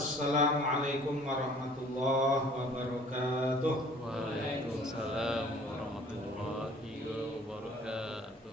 Assalamualaikum warahmatullahi wabarakatuh. Waalaikumsalam warahmatullahi wabarakatuh.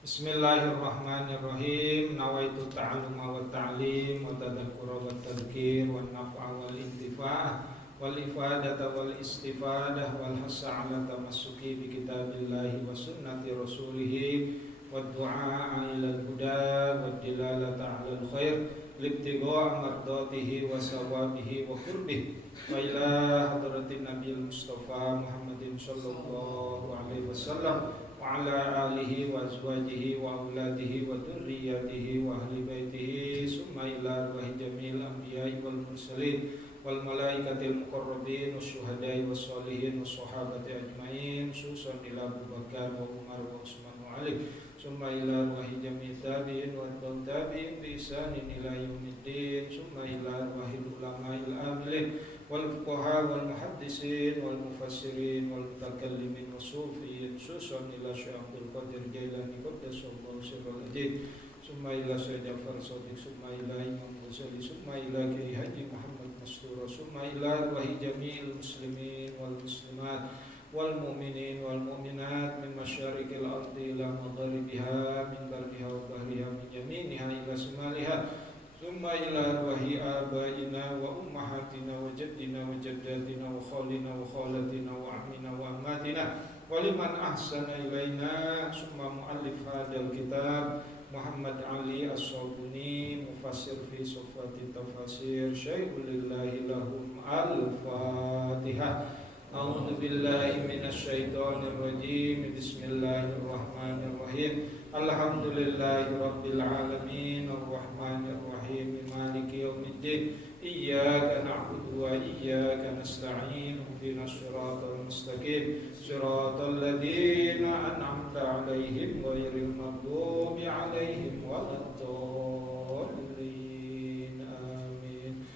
Bismillahirrahmanirrahim. Nawaitu ta'alluma wa ta'lim wa tadhakkura wa tadhkir wa naf'a wal intifa'ah wal ifadata wal istifadah wal hassa ala tamassuki bi kitabillahi wa sunnati rasulih wa du'a ila al-huda wa dilalata ala al-khair libtigha mardatihi wa sawabihi wa qurbih wa ila hadratin nabiyil mustafa Muhammadin sallallahu alaihi wasallam wa ala alihi wa azwajihi wa auladihi wa dzurriyyatihi wa ahli baitihi summa ila arwahi jamil anbiya'i wal mursalin wal malaikatil muqarrabin wasyuhada'i wassalihin wassahabati ajmain khususan ila Abu Bakar wa Umar wa Utsman wa Ali summa ila arwahi jami'it tabi'in wa tabi'in bi ihsanin ila yaumiddin summa ila arwahil ulama'il amilin wal fuqaha wal muhaddisin wal mufassirin wal mutakallimin wasufiyin khususan ila Syekh Abdul Qadir Jailani qaddasallahu sirral ajid summa ila Syekh Ja'far Shadiq summa ila Imam Ghazali summa ila Kiai Haji Muhammad Mastura summa ila arwahi jami'il muslimin wal muslimat wal mu'minin wal mu'minat min masyariqil ardi ila magharibiha min barriha wa bahriha min yaminiha ila shimaliha summa ila arwahi abaina wa ummahatina wa jaddina wa jaddatina wa khalina wa khalatina wa ammina wa ammatina wa liman ahsana ilaina summa muallif hadal kitab Muhammad Ali As-Sabuni mufassir fi sufati tafasir syai'ul lillahi lahum al-fatihah. A'udzu billahi minasy syaithanir rajim. Bismillahirrahmanirrahim. Alhamdulillahi rabbil alamin arrahmanir rahim maliki yaumiddin. Iyyaka na'budu wa iyyaka nasta'in. Ihdinas siratal mustaqim. Siratal ladzina an'amta 'alaihim ghairil maghdubi 'alaihim waladdallin. Amin.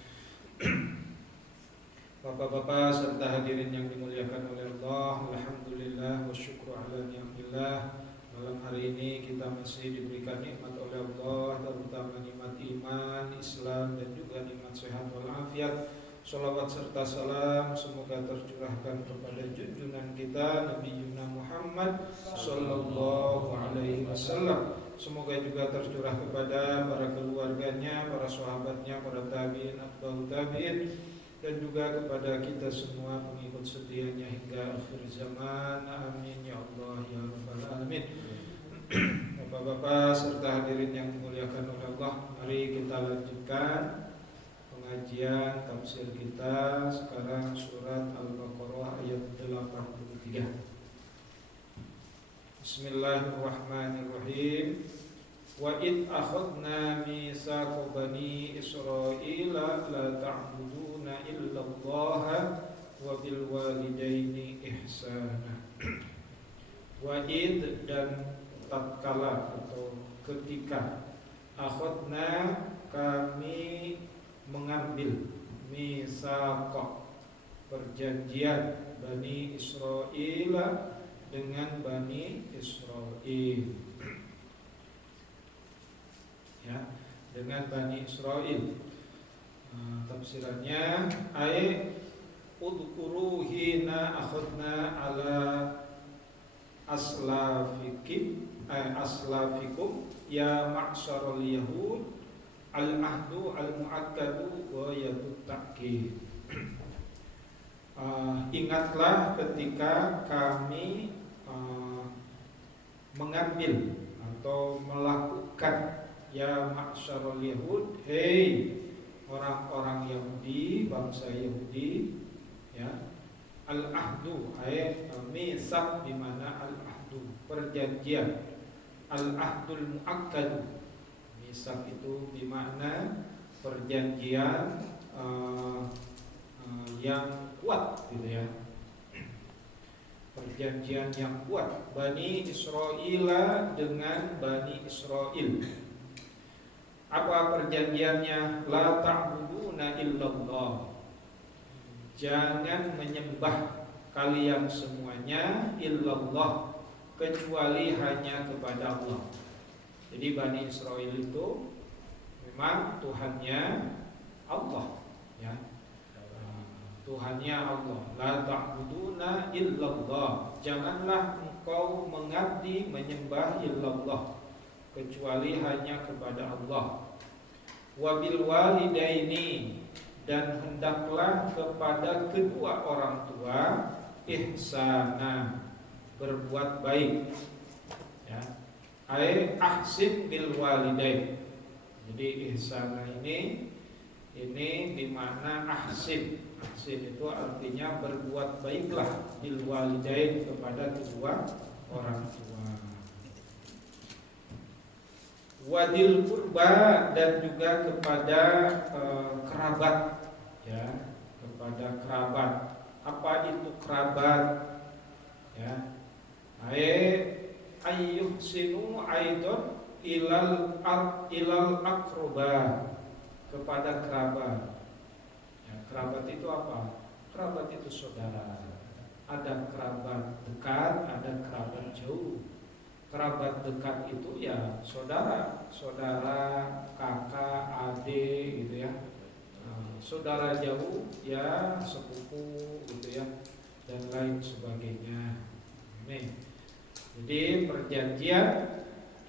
Bapak-bapak serta hadirin yang dimuliakan oleh Allah, alhamdulillah wa syukru ala ni'amillah. Malam hari ini kita masih diberikan nikmat oleh Allah, terutama nikmat iman, Islam dan juga nikmat sehat wal afiat. Shalawat serta salam semoga tercurahkan kepada junjungan kita Nabi Yuna Muhammad sallallahu alaihi wasallam. Semoga juga tercurah kepada para keluarganya, para sahabatnya, para tabi'in, atba'ut tabi'in, dan juga kepada kita semua pengikut setianya hingga akhir zaman. Amin ya Allah ya rabbal alamin. Bapak-bapak serta hadirin yang dimuliakan oleh Allah, mari kita lanjutkan pengajian tafsir kita. Sekarang surat Al-Baqarah ayat 83. Bismillahirrahmanirrahim. Wa id akhadna mitsaqa bani Israila la ta'buduna illallaha wa bil walidaini ihsana. Wa id dan tatkala atau ketika akhadna kami mengambil mitsaqa perjanjian Bani Israila dengan Bani Israil, ya, dengan Bani Israil. Tafsirannya ay udkuru hina akhadna ala aslafikum ya ma'syarul yahud al-ahdu al-mu'akkadu wa yadut ta'kid. Ingatlah ketika kami mengambil atau melakukan ya ma'syarul yahud, hei orang-orang Yahudi, bangsa Yahudi, ya, al-ahdu ay misak, di mana al-ahdu perjanjian, al-ahdul muakkad. Misak itu di mana perjanjian yang kuat, gitu ya. Perjanjian yang kuat Bani Israil dengan Bani Israil. Apa perjanjiannya? La ta'buduna illallah. Jangan menyembah kalian semuanya illallah, kecuali hanya kepada Allah. Jadi Bani Israil itu memang Tuhannya Allah, ya. Tuhannya Allah. La ta'buduna illallah. Janganlah engkau mengabdi menyembah illallah kecuali hanya kepada Allah. Wabil walidaini, dan hendaklah kepada kedua orang tua ihsana, berbuat baik, ya. Ai ahsin bil walidain. Jadi ihsana ini dimana ahsin. Ahsin itu artinya berbuat baiklah bil walidain, kepada kedua orang tua. Wadil kurba, dan juga kepada kerabat, ya, kepada kerabat. Apa itu kerabat? Ya, ayyuhsinu aidon ilal akroba, kepada kerabat. Ya, kerabat itu apa? Kerabat itu saudara. Ada kerabat dekat, ada kerabat jauh. Kerabat dekat itu ya saudara, kakak, adik gitu ya. Saudara jauh ya sepupu gitu ya, dan lain sebagainya. Nih. Jadi perjanjian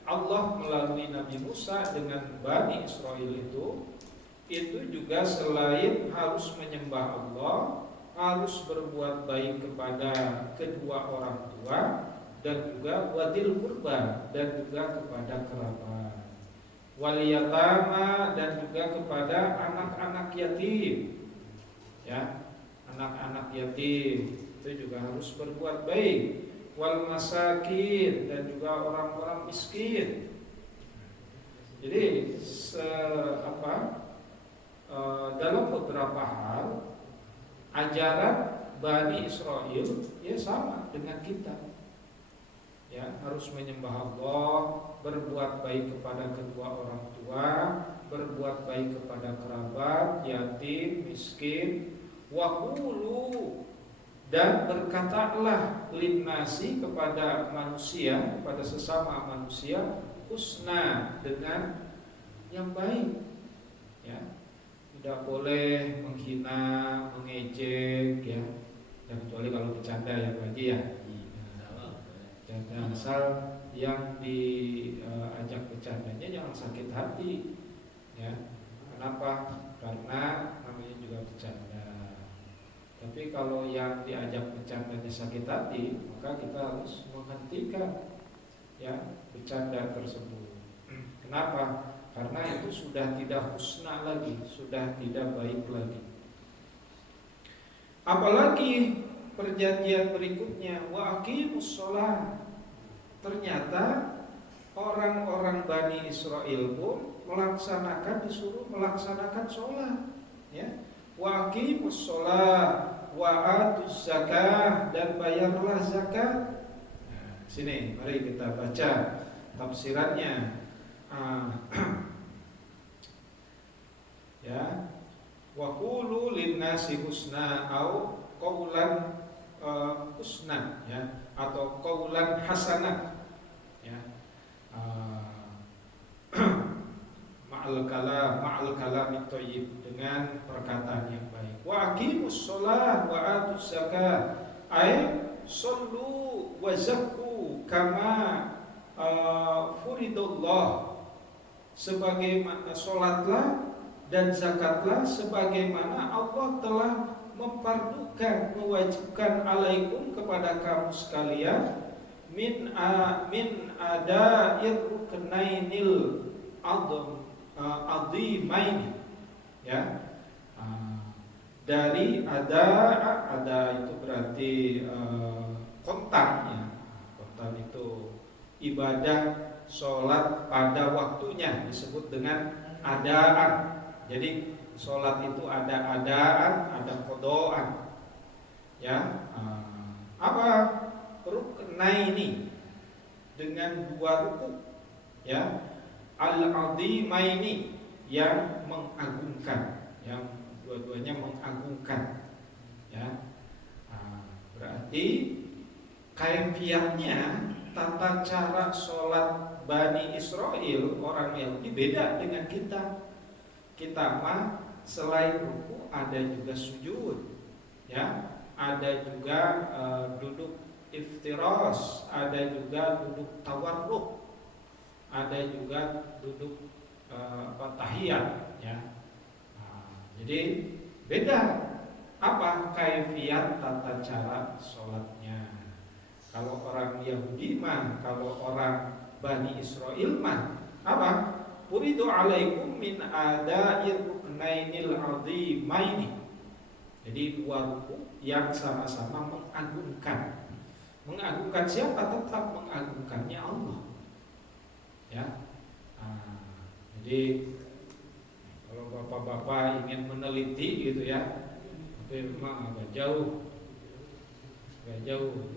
Allah melalui Nabi Musa dengan Bani Israel itu juga selain harus menyembah Allah, harus berbuat baik kepada kedua orang tua, dan juga wadil kurba, dan juga kepada kerabat, wal yatama, dan juga kepada anak-anak yatim, ya, anak-anak yatim itu juga harus berbuat baik, wal masakin, dan juga orang-orang miskin. Jadi dalam beberapa hal ajaran Bani Israel ya sama dengan kita. Ya, harus menyembah Allah, berbuat baik kepada kedua orang tua, berbuat baik kepada kerabat, yatim, miskin, waqulu, dan berkatalah linnasi, kepada manusia, kepada sesama manusia, husna, dengan yang baik. Ya, tidak boleh menghina, mengejek, ya, dan kecuali kalau bercanda ya Pak Haji ya. Dan asal yang diajak bercandanya jangan sakit hati, ya. Kenapa? Karena namanya juga bercanda. Tapi kalau yang diajak bercandanya sakit hati, maka kita harus menghentikan, ya, bercanda tersebut. Kenapa? Karena itu sudah tidak husna lagi, sudah tidak baik lagi. Apalagi perjanjian berikutnya, wa aqimus shalah. Ternyata orang-orang Bani Israel pun disuruh melaksanakan sholat, ya. Wa aqimus shalah wa atuz zakah, dan bayarlah zakat. Nah, sini mari kita baca tafsirannya. Ya, wa qulu linnasi husna au qaulan husna, ya, atau qaulan hasanah, ya, ma'al kalam thayyib, dengan perkataan yang baik. Wa aqimus shalah wa atuz zakah, ay sallu wa zakku kama furidullah, sebagaimana sholatlah dan zakatlah sebagaimana Allah telah memfardukan, mewajibkan alaikum, kepada kamu sekalian, min adair ruknainil azimaini, ya, dari ada itu berarti kontaknya. Kontak itu ibadah sholat pada waktunya disebut dengan adaan. Jadi sholat itu ada adaan, ada qodoan, ya. Apa ruknaini, dengan dua rukun, ya, al-azimaini, yang mengagungkan, yang dua-duanya mengagungkan, ya. Berarti kaifiatnya, tata cara sholat Bani Israel, orang Yahudi, beda dengan kita. Kita mah selain ruku ada juga sujud, ya, ada juga duduk iftiras, ada juga duduk tawarruk, ada juga duduk tahiyat, ya. Jadi beda apa kaifiat tata cara sholatnya. Kalau orang Yahudi mah, kalau orang Bani Israel mah apa? Uridu alaikum min ada'ir ruknainil azimaini. Jadi dua rukun yang sama-sama mengagungkan. Mengagungkan siapa? Tetap mengagungkannya Allah. Ya. Jadi kalau bapak-bapak ingin meneliti gitu ya, tapi memang agak jauh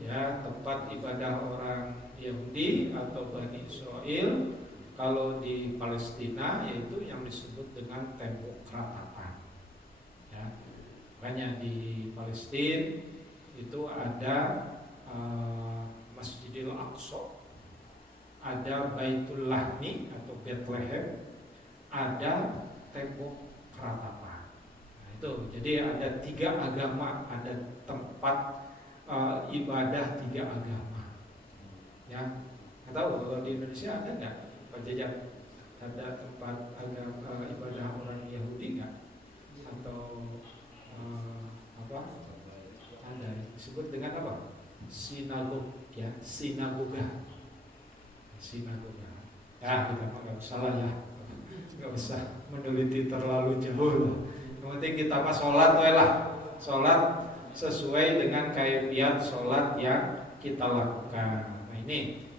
ya tempat ibadah orang Yahudi atau Bani Israel. Kalau di Palestina yaitu yang disebut dengan tembok keratapan, ya. Makanya di Palestina itu ada Masjidil Aqsa, ada Baitul Lahmi atau Bethlehem, ada tembok keratapan. Nah, itu jadi ada 3 agama, ada tempat ibadah 3 agama. Ya, nggak tahu kalau di Indonesia ada nggak? Pak Jajak, ada tempat agama ibadah orang Yahudi nggak? Atau apa? Ada disebut dengan apa? Sinagog, ya, sinagoga. Ya, kita nggak usah lah ya, nggak usah meneliti terlalu jauh. Yang penting kita mah sholat lah, sholat sesuai dengan kaifiat sholat yang kita lakukan. Nah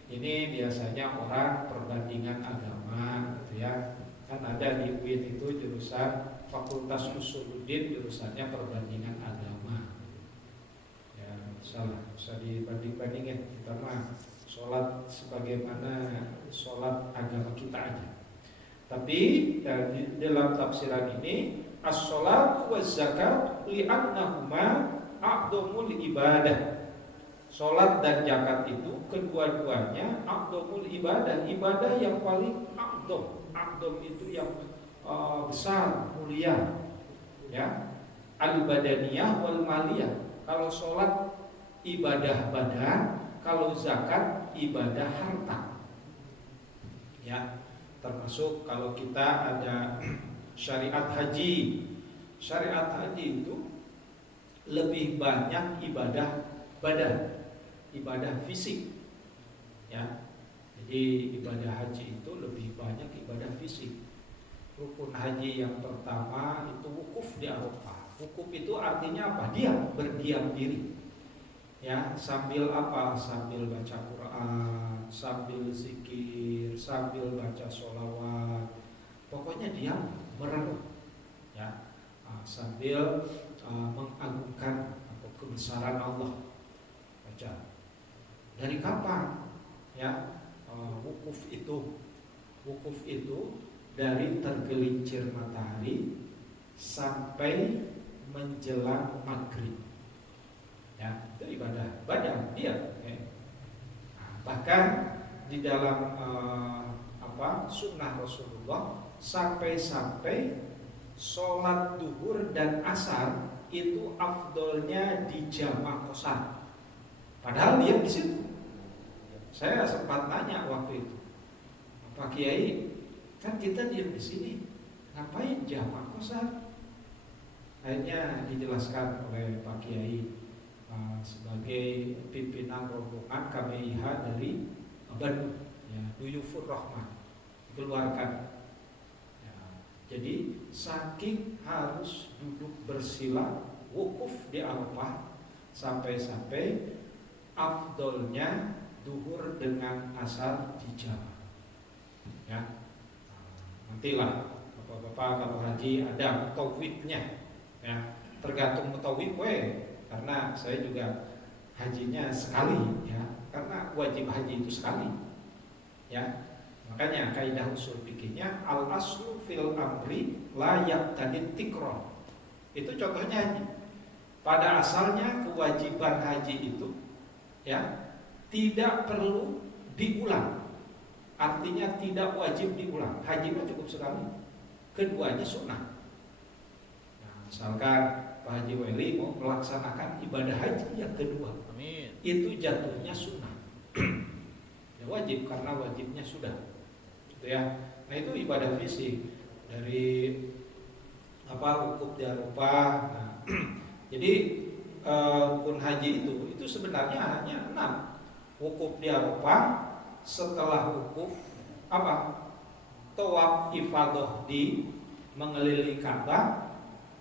ini biasanya orang perbandingan agama, gitu ya. Kan ada di UIN itu jurusan Fakultas Usuluddin, jurusannya perbandingan agama. Ya, usah dibanding-bandingin. Kita mah sholat sebagaimana sholat agama kita aja. Tapi dalam tafsiran ini as-sholatu waz-zakat li'annahuma a'dhamul ibadah. Sholat dan zakat itu kedua-duanya a'dhamul ibadah, ibadah yang paling a'dham. A'dham itu yang besar, mulia, ya. Al-badaniyah wal maliyah. Kalau sholat ibadah badan, kalau zakat ibadah harta. Ya, termasuk kalau kita ada syariat haji. Syariat haji itu lebih banyak ibadah badan, ibadah fisik, ya. Jadi ibadah haji itu lebih banyak ibadah fisik. Rukun haji yang pertama itu wukuf di Arafah. Wukuf itu artinya apa? Diam, berdiam diri, ya. Sambil apa? Sambil baca Quran, sambil zikir, sambil baca sholawat. Pokoknya diam, merenung, ya. Sambil mengagungkan kebesaran Allah. Baca. Dari kapan? Ya, wukuf itu dari tergelincir matahari sampai menjelang maghrib. Ya, itu ibadah badan dia. Ya. Bahkan di dalam sunnah Rasulullah sampai sholat duhur dan asar itu afdolnya di jama' qasar. Padahal dia di situ. Saya sempat nanya waktu itu, Pak Kiai, kan kita diam di sini, ngapain jama' qasar? Akhirnya dijelaskan oleh Pak Kiai sebagai pimpinan rombongan KBIH dari Bandung, ya, Duyufur Rahmah, dikeluarkan. Jadi saking harus duduk bersila wukuf di Arafah sampai afdolnya duhur dengan asar di jama'. Ya. Nantilah Bapak-bapak kalau haji ada mutawwifnya, ya. Tergantung mutawwif karena saya juga hajinya sekali, ya. Karena wajib haji itu sekali. Ya. Makanya kaidah usul fikihnya al aslu fil amri la yaqtadi tikrar. Itu contohnya haji. Pada asalnya kewajiban haji itu, ya, tidak perlu diulang. Artinya tidak wajib diulang. Haji mah cukup sekali. Keduanya sunnah. Misalkan Pak Haji Weli mau melaksanakan ibadah haji yang kedua, Amin. itu jatuhnya sunnah. Ya wajib karena wajibnya sudah. Gitu ya. Nah itu ibadah fisik dari wukuf di Arafah. Nah, jadi rukun haji itu sebenarnya hanya 6. Wukuf di Arafah, setelah wukuf tawaf ifadah di mengelilingi Ka'bah,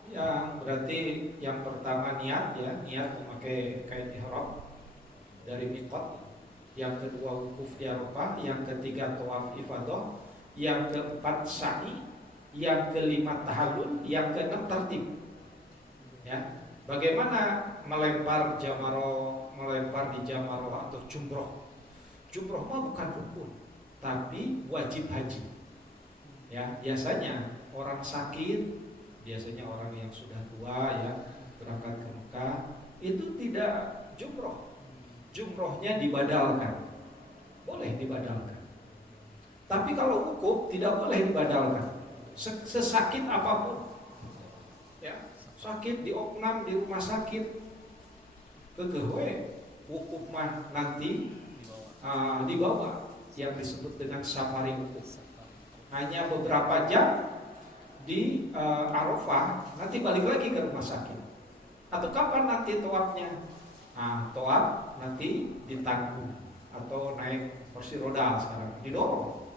yang berarti yang pertama niat memakai kain ihram dari miqat, yang kedua wukuf di Arafah, yang ketiga tawaf ifadah, yang keempat sa'i, yang kelima tahallul, yang keenam tertib. Ya, bagaimana melempar di jamaroh atau jumroh? Jumroh mah bukan rukun, tapi wajib haji. Ya, biasanya orang sakit, biasanya orang yang sudah tua ya berangkat ke Mekah itu tidak jumroh. Jumrohnya dibadalkan. Boleh dibadalkan. Tapi kalau wukuf tidak boleh dibadalkan. Sesakit apapun. Ya, sakit di opnam di rumah sakit. Kegewe wukuf mah nanti dibawa yang disebut dengan safari wukuf. Hanya beberapa jam di Arafah, nanti balik lagi ke rumah sakit. Atau kapan nanti tawafnya? Tawaf nanti ditanggung atau naik kursi roda sekarang, didorong.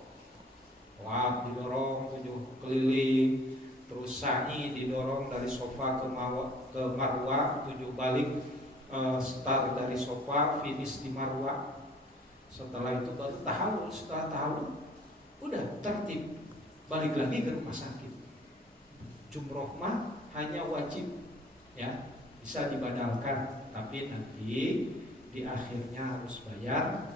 Tawaf didorong 7 keliling, terus sa'i didorong dari Sofa ke Marwah 7 balik, start dari Sofa, finish di Marwah. Setelah itu baru tahallul. Setelah tahallul udah tertib, balik lagi ke rumah sakit. Jumroh mah hanya wajib, ya bisa dibadalkan, tapi nanti di akhirnya harus bayar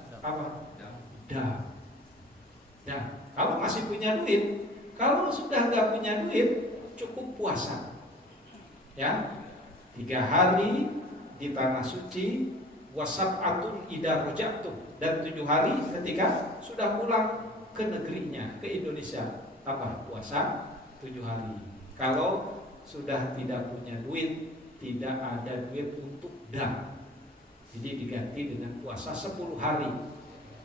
Dan kalau masih punya duit, kalau sudah nggak punya duit, cukup puasa, ya 3 hari di tanah suci, wasab'atun idza raja'tum, dan 7 hari ketika sudah pulang ke negerinya, ke Indonesia, puasa 7 hari. Kalau sudah tidak punya duit, tidak ada duit untuk dam, jadi diganti dengan puasa 10 hari,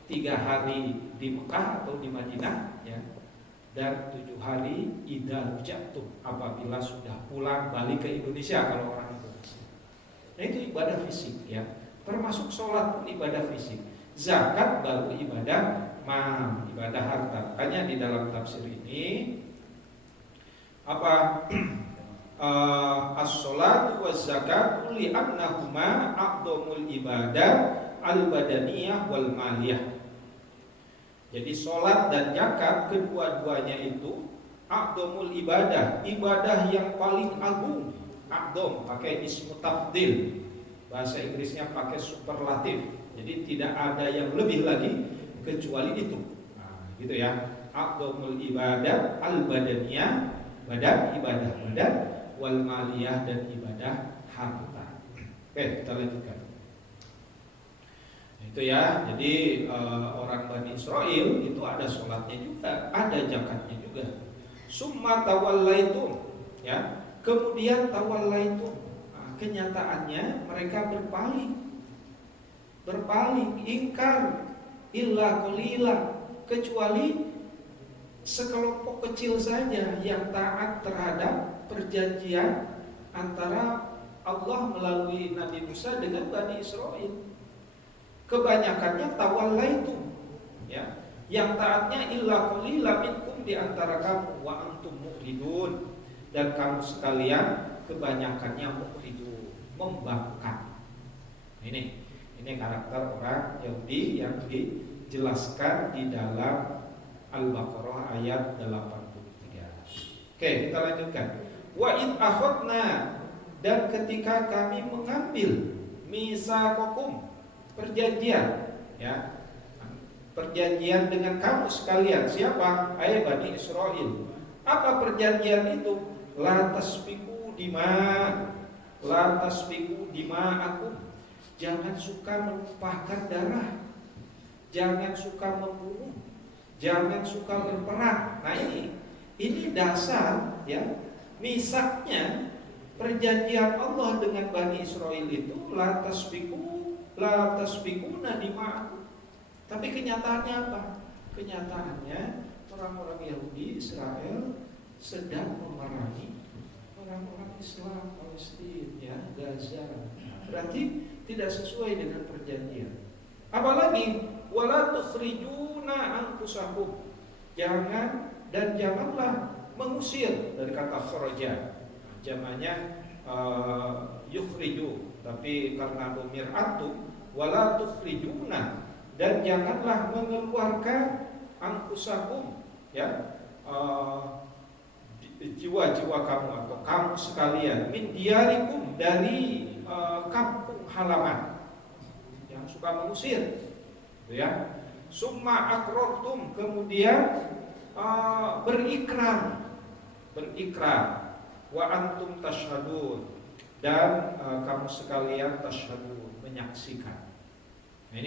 3 hari di Mekah atau di Madinah, ya, dan 7 hari idza raja'tum, apabila sudah pulang balik ke Indonesia kalau orang Indonesia. Nah itu ibadah fisik, ya, termasuk sholat pun ibadah fisik. Zakat baru ibadah ibadah harta. Makanya di dalam tafsir ini as-sholatu waz-zakatu li'annahuma a'dhamul ibadah al-badaniyah wal maliyah. Jadi sholat dan zakat kedua-duanya itu a'dhamul ibadah yang paling agung. A'dham pakai ismu tafdil, bahasa Inggrisnya pakai superlatif. Jadi tidak ada yang lebih lagi kecuali itu. Gitu ya. A'dhamul ibadah al-badaniyah, ibadah badan, wal maliyah, dan ibadah harta. Oke, kita lanjutkan. Itu ya. Jadi orang Bani Israel itu ada sholatnya juga, ada zakatnya juga. Summa tawallaitum, ya. Kemudian tawallaitum. Kenyataannya mereka berpaling, ingkar, illa qalila, kecuali sekelompok kecil saja yang taat terhadap perjanjian antara Allah melalui Nabi Musa dengan Bani Israel. Kebanyakannya tawallaitum, ya, yang taatnya illa qalila minkum, di antara kamu, wa antum mu'ridun, dan kamu sekalian kebanyakannya mu'ridun, membangkang. Ini karakter orang Yahudi yang dijelaskan di dalam Al-Baqarah ayat 83. Oke, kita lanjutkan. Wa id akhadna, dan ketika kami mengambil misaqakum, perjanjian, ya, perjanjian dengan kamu sekalian. Siapa? Bani Israel. Apa perjanjian itu? La tasfiku dima'akum, jangan suka menumpahkan darah, jangan suka membunuh, jangan suka berperang. Nah ini dasar, ya, misaknya perjanjian Allah dengan Bani Israel itu la tasbikuna dima'akum. Tapi kenyataannya apa? Kenyataannya orang-orang Yahudi Israel sedang memerangi orang-orang Islam Palestina, ya, Gaza. Berarti tidak sesuai dengan perjanjian. Apalagi wala tukhrijuna anfusakum. Janganlah mengusir, dari kata kharaja. Jamannya yukhriju, tapi karena domir antum, wala tukhrijuna, dan janganlah mengeluarkan anfusakum, ya, jiwa-jiwa kamu atau kamu sekalian, min diyarikum, dari kampung halaman. Yang suka mengusir, gitu ya. Summa akrortum, kemudian berikrar, wa antum tashhadun, dan kamu sekalian tashhadun, menyaksikan. Nah,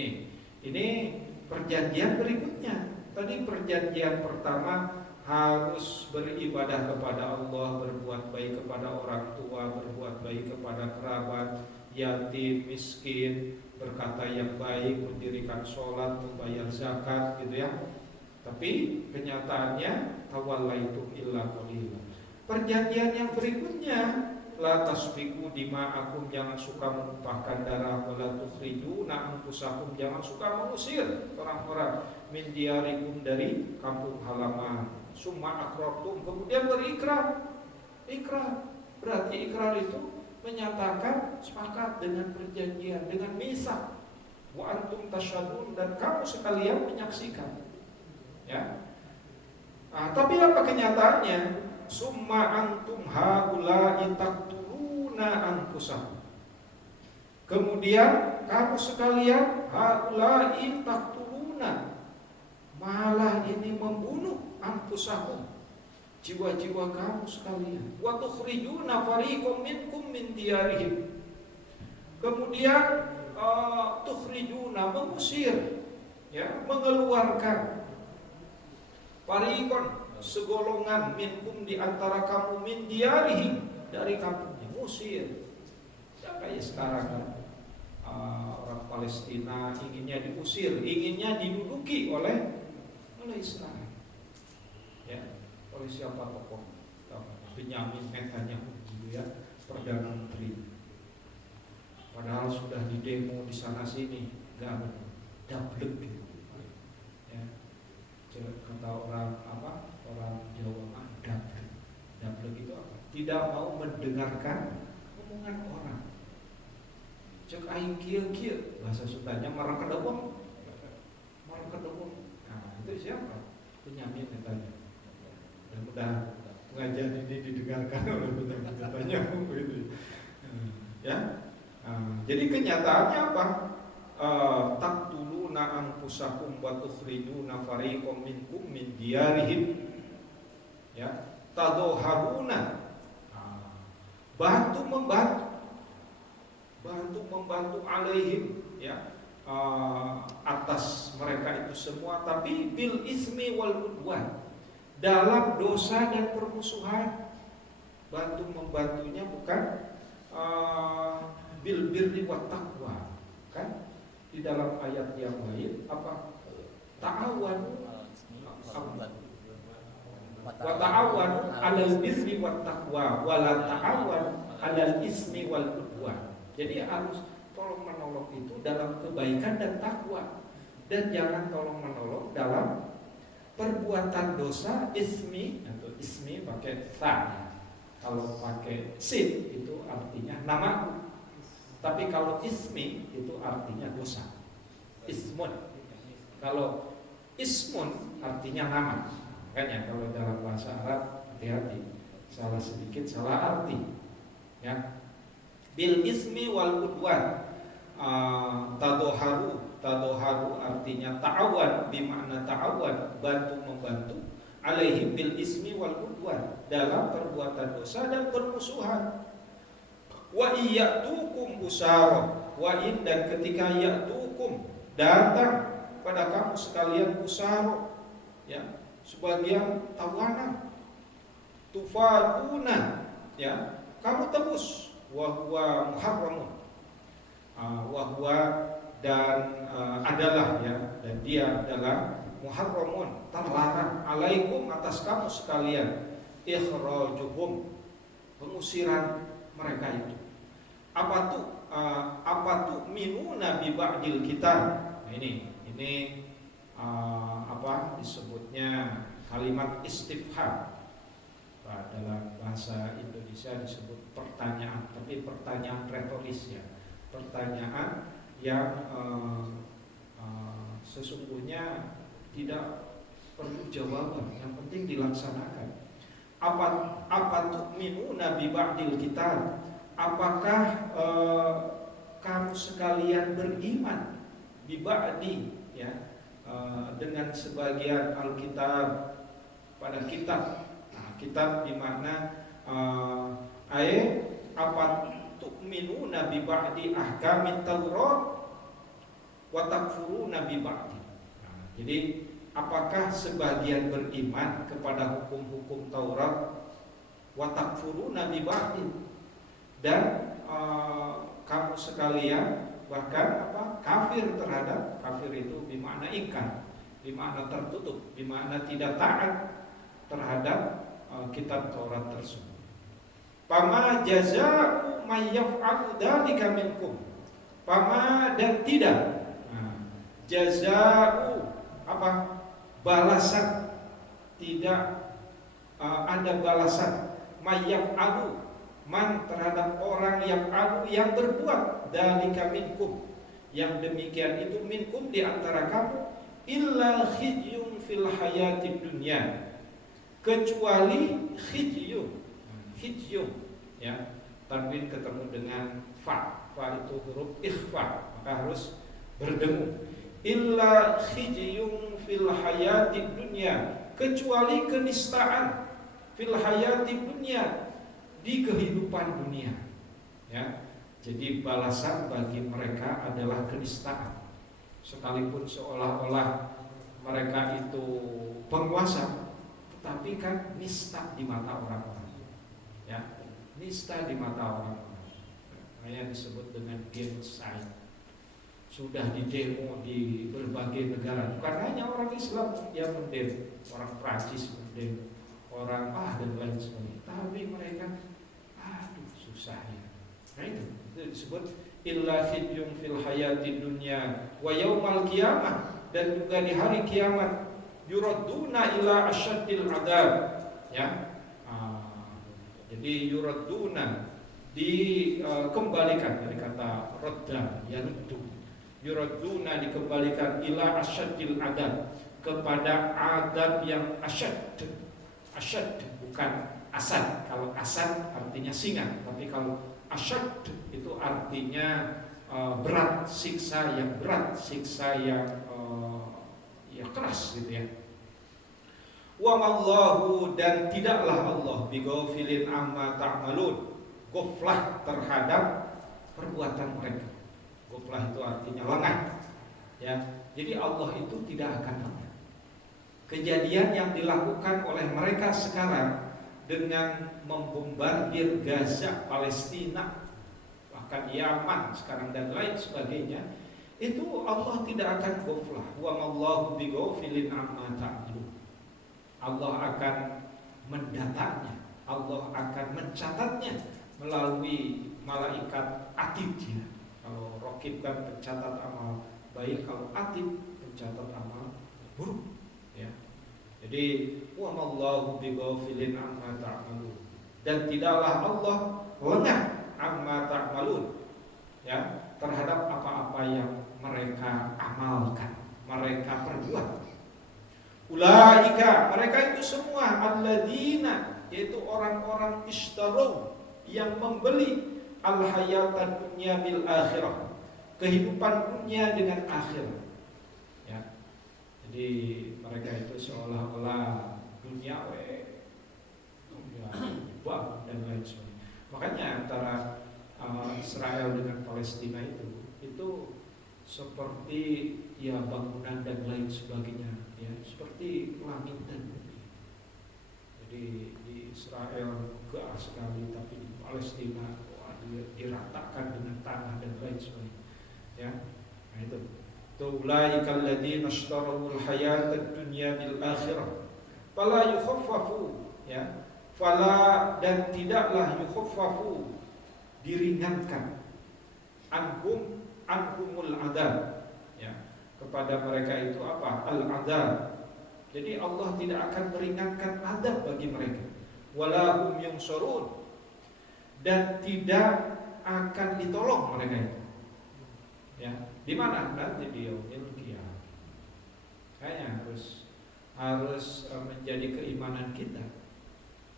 ini perjanjian berikutnya. Tadi perjanjian pertama harus beribadah kepada Allah, berbuat baik kepada orang tua, berbuat baik kepada kerabat, yatim, miskin, berkata yang baik, mendirikan sholat, membayar zakat, gitu ya. Tapi kenyataannya tawallaitum illa qalila. Perjanjian yang berikutnya, la tasbiku dima'akum, jangan suka menumpahkan darah, wala tukhrijuna anfusakum, jangan suka mengusir orang-orang, min diyarikum, dari kampung halaman. Summa akrartum, kemudian berikrar. Berarti ikrar itu menyatakan sepakat dengan perjanjian, dengan misak. Wa antum tasyhadun, dan kamu sekalian menyaksikan. Ya. Tapi apa kenyataannya? Summa antum haula'i taqtuluna anfusakum. Kemudian kamu sekalian haula'i taqtuluna, malah ini membunuh anfusakum, jiwa-jiwa kamu sekalian. Wa tukhrijuna fariqam minkum min diyarihim. Kemudian tukhrijuna, mengusir, ya, mengeluarkan, fariqon, segolongan, minkum, di antara kamu, min diyarihim, dari kampungnya, musir. Ya, kayak sekarang kan, orang Palestina inginnya diusir, inginnya diduduki oleh Israel. Ya, oleh siapa tokoh? Benyamin Netanyahu, gitu ya, perdana menteri. Padahal sudah didemo di sana sini, gak dablek gitu. Ya, kata orang Jawa, dablek itu apa? Tidak mau mendengarkan omongan orang. Cek aing kieu, bahasa Sundanya marang kedewong. Nah, itu siapa? Benyamin Netanyahu. Mudah-mudahan pengajian ini didengarkan oleh Benyamin Netanyahu gitu. Ya. Jadi kenyataannya apa? Taqtuluna anfusakum wa tukhrijuna fariqam minkum min diyarihim, ya, tadoharuna, bantu membantu alaihim, ya, atas mereka itu semua, tapi bil ismi wal udwan, dalam dosa dan permusuhan. Bantu membantunya bukan bil birri wat taqwa, kan? Di dalam ayat yang lain apa? Ta'awanu wa ta'awanu 'alal birri wat taqwa wa la ta'awanu 'alal ismi wal udwan. Jadi harus tolong menolong itu dalam kebaikan dan takwa, dan jangan tolong menolong dalam perbuatan dosa. Ismi, atau ismi pakai ta. Kalau pakai sin itu artinya namaku. Tapi kalau ismi itu artinya dosa. Ismun. Kalau ismun artinya nama. Makanya kalau dalam bahasa Arab, hati-hati, salah sedikit salah arti. Ya. Bil ismi wal udwan. Tadoharu artinya ta'awan, bimakna ta'awan, bantu membantu, alaihim bil ismi wal udwan, dalam perbuatan dosa dan permusuhan. Wa iyyatukum usara, wa in, dan ketika ya'tukum, datang pada kamu sekalian, usara, ya, sebagian tawanan, tufaduna, ya, kamu tebus, wa huwa muharramun, wa huwa dan adalah ya, dan dia adalah muharramun, terlarang, alaikum atas kamu sekalian, ikhrajuhum, pengusiran mereka itu. Apa tuh minuna bi ba'dil kitab. Nah, ini apa disebutnya kalimat istifham. Dalam bahasa Indonesia disebut pertanyaan, tapi pertanyaan retoris ya, pertanyaan yang sesungguhnya tidak perlu jawaban, yang penting dilaksanakan. Apa tuh minuna bi ba'dil kitab? Apakah kamu sekalian beriman bi ba'di ya, dengan sebagian Alkitab, pada kitab. Nah, kitab di mana apa tu'minuna bi ba'di ahkamit Taurat wa takfuruna bi ba'di. Nah, jadi apakah sebagian beriman kepada hukum-hukum Taurat wa takfuruna bi ba'di, dan kamu sekalian bahkan kafir terhadap, kafir itu bermakna ingkar, bermakna tertutup, bermakna tidak taat terhadap kitab Taurat tersebut. Pama jazaa'u may yaf'alu dzalika minkum. Pama dan tidak. Jazaa'u balasan, tidak ada balasan, may yaf'alu, man terhadap orang yang berbuat, dzalika minkum, yang demikian itu, minkum di antara kamu, illa khizyun fil hayatid dunya, kecuali khizyun ya, tanwin ketemu dengan fa itu huruf ikhfa, maka harus berdengung. Illa khizyun fil hayatid dunya, kecuali kenistaan, fil hayatid dunya, di kehidupan dunia ya. Jadi balasan bagi mereka adalah kenistaan, sekalipun seolah-olah mereka itu penguasa, tetapi kan nista di mata orang-orang ya, nista di mata orang-orang. Makanya disebut dengan genocide. Sudah didemo di berbagai negara, bukan hanya orang Islam yang mendemo, orang Prancis mendemo, orang dan lain sebagainya, tapi mereka susahnya. Nah itu disebut illa khizyun fil hayatid dunya wa yaumal qiyamah, dan juga di hari kiamat, yuradduna ila asyaddil adab ya. Jadi yuradduna, dikembalikan dari kata radda yaruddu, yuradduna dikembalikan ila asyaddil adab, kepada adab yang asyad bukan asad. Kalau asad artinya singa, tapi kalau asyad itu artinya berat, siksa yang berat, siksa yang keras gitu ya. Wa mallahu, dan tidaklah Allah bighafilin amma ta'malun, ghaflah terhadap perbuatan mereka. Ghaflah itu artinya lengah ya. Jadi Allah itu tidak akan lengah. Kejadian yang dilakukan oleh mereka sekarang dengan membombardir Gaza, Palestina, bahkan Yaman sekarang dan lain sebagainya, itu Allah tidak akan ghaflah. Wa mallahu bighafilin amma ta'malun. Allah akan mendatanya, Allah akan mencatatnya melalui malaikat atid. Kalau raqib kan pencatat amal baik, kalau atid pencatat amal buruk ya. Jadi wa mallahu bighafilin amma ta'malun, dan tidaklah Allah lengah amma ta'malun ya, terhadap apa-apa yang mereka amalkan, mereka perbuat. Ulaika, mereka itu semua, alladzina, yaitu orang-orang ishtaru, yang membeli al-hayatan dunya bil akhirah, kehidupan dunia dengan akhirat ya. Jadi mereka itu seolah-olah dunia bang dan lain sebagainya. Makanya antara Israel dengan Palestina itu seperti ya bangunan dan lain sebagainya ya, seperti langit dan bumi. Jadi di Israel megah sekali, tapi di Palestina diratakan dengan tanah dan lain sebagainya. Ya, nah itu. Ulaikal ladzina ishtarawul hayatad dunya bil akhirah fala yukhaffafu, ya. Fala, dan tidaklah yukhaffafu, diringankan, anhumul adab, ya, kepada mereka itu apa? Al-adab. Jadi Allah tidak akan meringankan adab bagi mereka. Wala hum yunsurun, dan tidak akan ditolong mereka itu. Ya, di mana? Nanti di yaumil qiyamah. Kayaknya harus menjadi keimanan kita.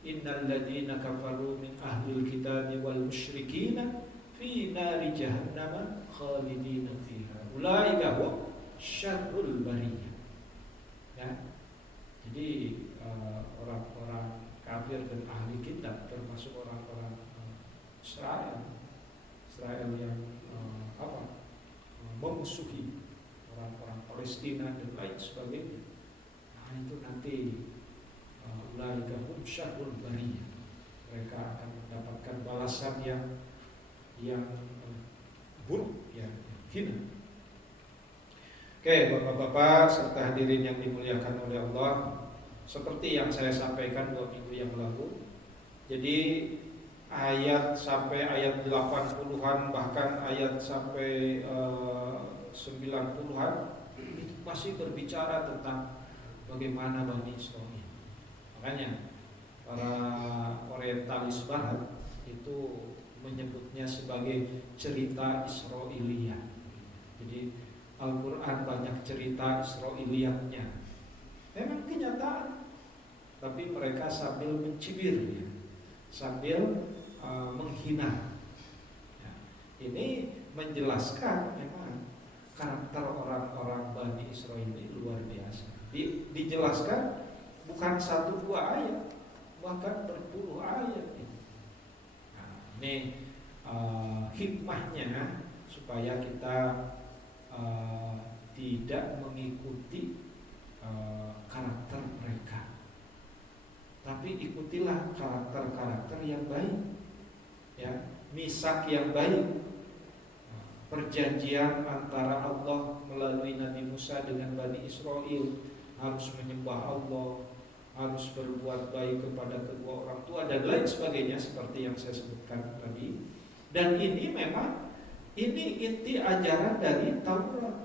Innal ladzina kafaru min ahlil kitabi wal musyrikina fi nari jahannam khalidina fiha ulaika hum syarrul bariyah. Ya. Jadi orang-orang kafir dan ahli kitab, termasuk orang-orang Israel yang memusuhi orang-orang Palestina dan lain sebagainya. Nah, itu nanti ulaika hum syarrul bariyah. Mereka akan mendapatkan balasan yang buruk, yang hina. Oke, Bapak-bapak serta hadirin yang dimuliakan oleh Allah, seperti yang saya sampaikan 2 minggu yang lalu. Jadi ayat sampai ayat 80-an, bahkan ayat sampai 90-an itu masih berbicara tentang bagaimana Bani Israil. Makanya para orientalis barat itu menyebutnya sebagai cerita Israiliyat. Jadi Al-Quran banyak cerita Israiliyatnya, memang kenyataan, tapi mereka sambil mencibir, ya, sambil menghina. Ya, ini menjelaskan memang karakter orang-orang Bani Israil ini luar biasa. Dijelaskan bukan 1-2 ayat, bahkan berpuluh ayat. Nah, ini hikmahnya supaya kita tidak mengikuti karakter mereka, tapi ikutilah karakter-karakter yang baik, ya, misak yang baik, perjanjian antara Allah melalui Nabi Musa dengan Bani Israil, harus menyembah Allah, harus berbuat baik kepada kedua orang tua dan lain sebagainya, seperti yang saya sebutkan tadi. Dan ini memang inti ajaran dari Taurat.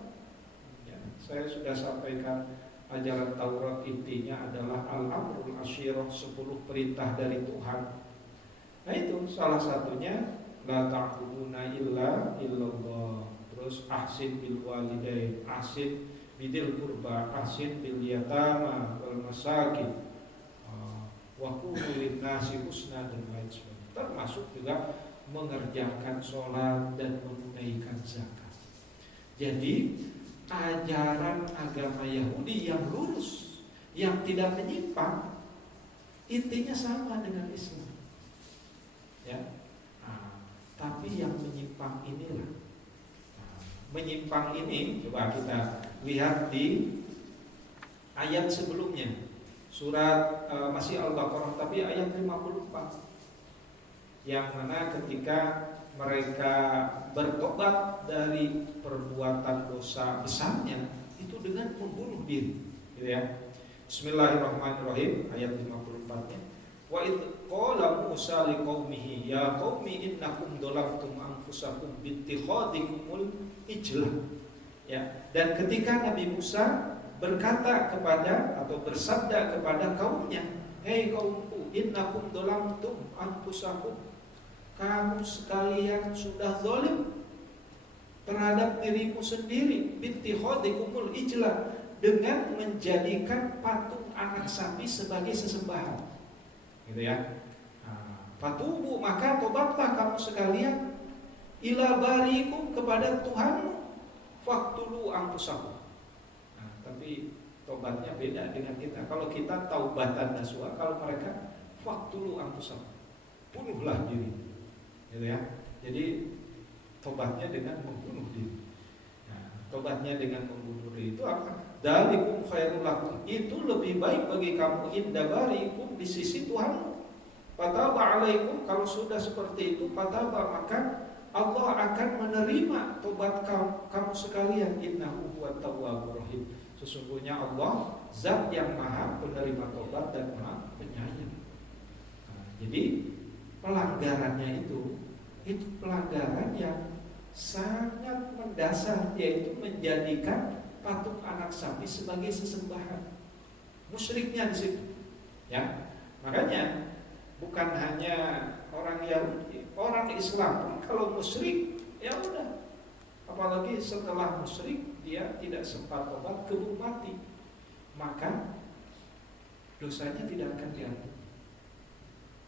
Ya, saya sudah sampaikan ajaran Taurat intinya adalah al-amrul asyirah, 10 perintah dari Tuhan. Nah itu salah satunya la ta'buduna illa illallah. Terus ahsin bil walidain, ahsin bidil qurba, ahsin bil yatama wal masakin, wa qulu lin-nasi husna, dan lain sebagainya. Termasuk juga mengerjakan sholat dan menunaikan zakat. Jadi ajaran agama Yahudi yang lurus, yang tidak menyimpang, intinya sama dengan Islam, ya. Tapi yang menyimpang inilah, menyimpang ini coba kita lihat di ayat sebelumnya, surat masih Al-Baqarah tapi ayat 54, yang mana ketika mereka bertobat dari perbuatan dosa besarnya itu dengan membunuh diri, gitu ya. Bismillahirrahmanirrahim, ayat 54-nya. Wa idh qala Musa liqaumihi ya qaumi innakum dhalamtum anfusakum bittikhadikumul ijlah. Ya, dan ketika Nabi Musa berkata kepada atau bersabda kepada kaumnya, hei kaumku, innakum dhalamtum anfusakum, kamu sekalian sudah zalim terhadap dirimu sendiri, bittikhadikumul ijlah, dengan menjadikan patung anak sapi sebagai sesembahan, gitu ya. Fatubu, maka tobatlah kamu sekalian, ila barikum, kepada Tuhanmu, faqtulu anfusakum. Tapi tobatnya beda dengan kita. Kalau kita taubatan nasuha, kalau mereka faqtulu anfusakum, bunuhlah diri, gitu ya. Jadi tobatnya dengan membunuh diri. Tobatnya dengan membunuh diri itu apa? Dzalikum khairul lakum, itu lebih baik bagi kamu, inda barikum, di sisi Tuhanmu. Fataba alaikum, kalau sudah seperti itu, fataba, maka Allah akan menerima tobat kamu sekalian. Innahu huwat tawwabur rahim. Sesungguhnya Allah zat yang maha penerima tobat dan maha penyayang. Nah, jadi pelanggarannya itu pelanggaran yang sangat mendasar, yaitu menjadikan patung anak sapi sebagai sesembahan. Musyriknya di situ. Ya. Makanya bukan hanya orang Yahudi, orang Islam pun kalau musyrik, ya udah. Apalagi setelah musyrik dia tidak sempat tobat, keburu mati, maka dosanya tidak akan diampuni.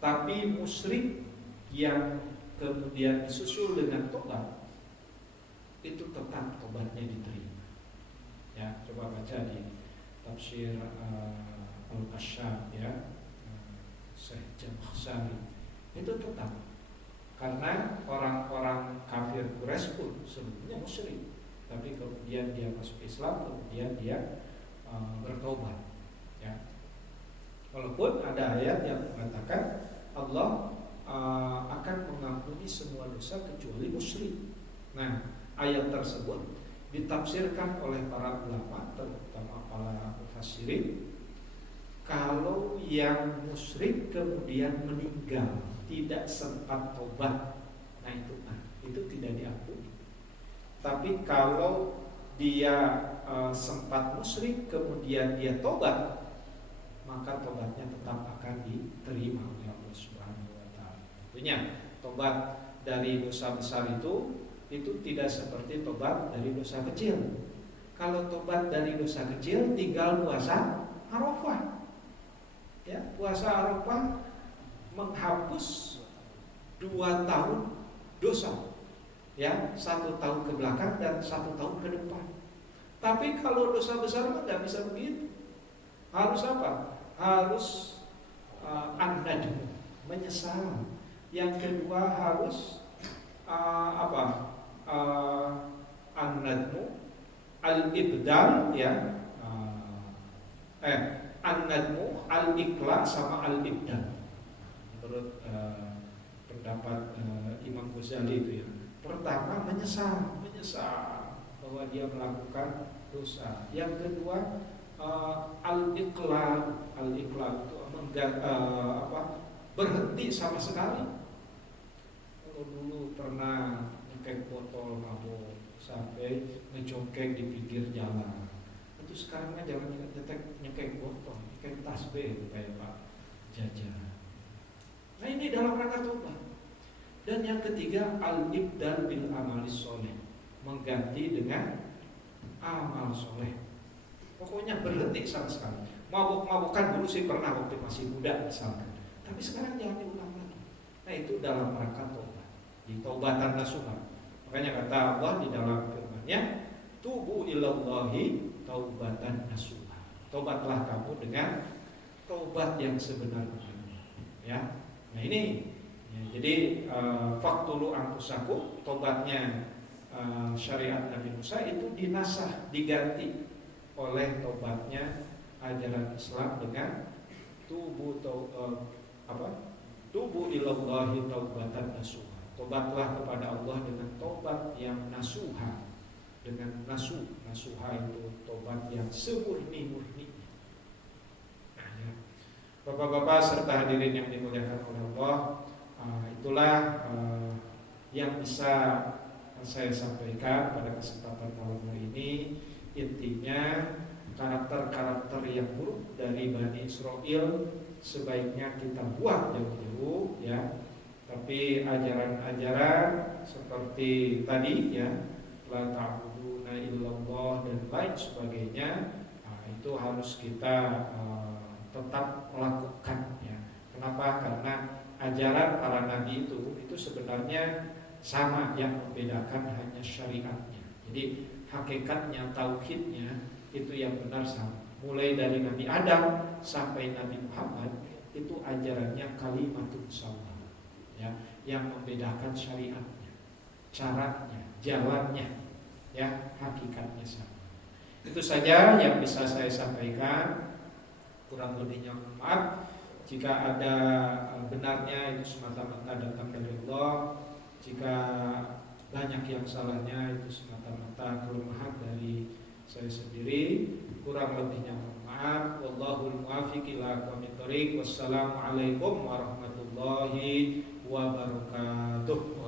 Tapi musyrik yang kemudian disusul dengan tobat, itu tetap tobatnya diterima. Ya, coba baca di tafsir Al-Kasyaf ya, Syekh Jamakhsyari, itu tetap. Karena orang-orang kafir Quraisy pun sebelumnya musyrik, tapi kemudian dia masuk Islam, kemudian dia bertobat. Ya. Walaupun ada ayat yang mengatakan Allah akan mengampuni semua dosa kecuali musyrik. Nah, ayat tersebut ditafsirkan oleh para ulama, terutama para mufassirin, kalau yang musyrik kemudian meninggal tidak sempat tobat, nah itu tidak diampuni. Tapi kalau dia sempat musyrik kemudian dia tobat, maka tobatnya tetap akan diterima oleh Allah Subhanahu wa taala. Tentunya tobat dari dosa besar itu tidak seperti tobat dari dosa kecil. Kalau tobat dari dosa kecil tinggal puasa Arafah. Ya, puasa Arafah menghapus 2 tahun dosa. Ya, 1 tahun ke belakang dan 1 tahun ke depan. Tapi kalau dosa besar mah nggak bisa begitu. Harus apa? Harus an-nadm, menyesal. Yang kedua harus an-nadmu al-ibdal ya, an-nadmu al-iqla sama al-ibdal. Menurut pendapat Imam Ghazali itu ya. Pertama menyesal bahwa dia melakukan dosa. Yang kedua al-iqla itu berhenti sama sekali. Kalau dulu pernah nyekek botol mabuk sampai ngejongkek di pinggir jalan, itu sekarang kan jangan nyekek botol, nyekek tasbih kayak Pak Jaja. Nah, ini dalam rangka tobat. Dan yang ketiga al-ibdal bil amalis soleh, mengganti dengan amal soleh. Pokoknya berhenti sama sekali. Mabuk-mabukan dulu sih pernah waktu masih muda misalkan, tapi sekarang jangan diulang lagi. Nah, itu dalam rangka tobat, di taubatan nasuha. Makanya kata Allah di dalam firman-Nya, tubu ilallahi taubatan nasuha. Tobatlah kamu dengan tobat yang sebenar-benarnya. Ya. Nah, ini ya, jadi faktulu anfusakum, tobatnya syariat Nabi Musa itu dinasah, diganti oleh tobatnya ajaran Islam dengan tubu ilallahi taubatan nasuha. Tobatlah kepada Allah dengan tobat yang nasuha, dengan nasuha itu tobat yang semurni-murni. Nah, ya. Bapak-bapak serta hadirin yang dimuliakan oleh Allah, itulah yang bisa saya sampaikan pada kesempatan malam hari ini. Intinya karakter-karakter yang buruk dari Bani Israel sebaiknya kita buang jauh-jauh ya. Tapi ajaran-ajaran seperti tadi ya, la ta'buduna illallah dan lain sebagainya, itu harus kita tetap melakukan ya. Kenapa? Karena ajaran para nabi itu sebenarnya sama, yang membedakan hanya syariatnya. Jadi hakikatnya, tauhidnya itu yang benar sama. Mulai dari Nabi Adam sampai Nabi Muhammad itu ajarannya kalimatun shawwah. Ya, yang membedakan syariatnya, caranya, jalannya, ya, hakikatnya sama. Itu saja yang bisa saya sampaikan. Kurang lebihnya maaf. Jika ada benarnya itu semata-mata datang dari Allah. Jika banyak yang salahnya itu semata-mata kelemahan dari saya sendiri. Kurang lebihnya mohon maaf. Wallahul muwaffiq ila aqwamit thoriq. Wassalamualaikum warahmatullahi wabarakatuh.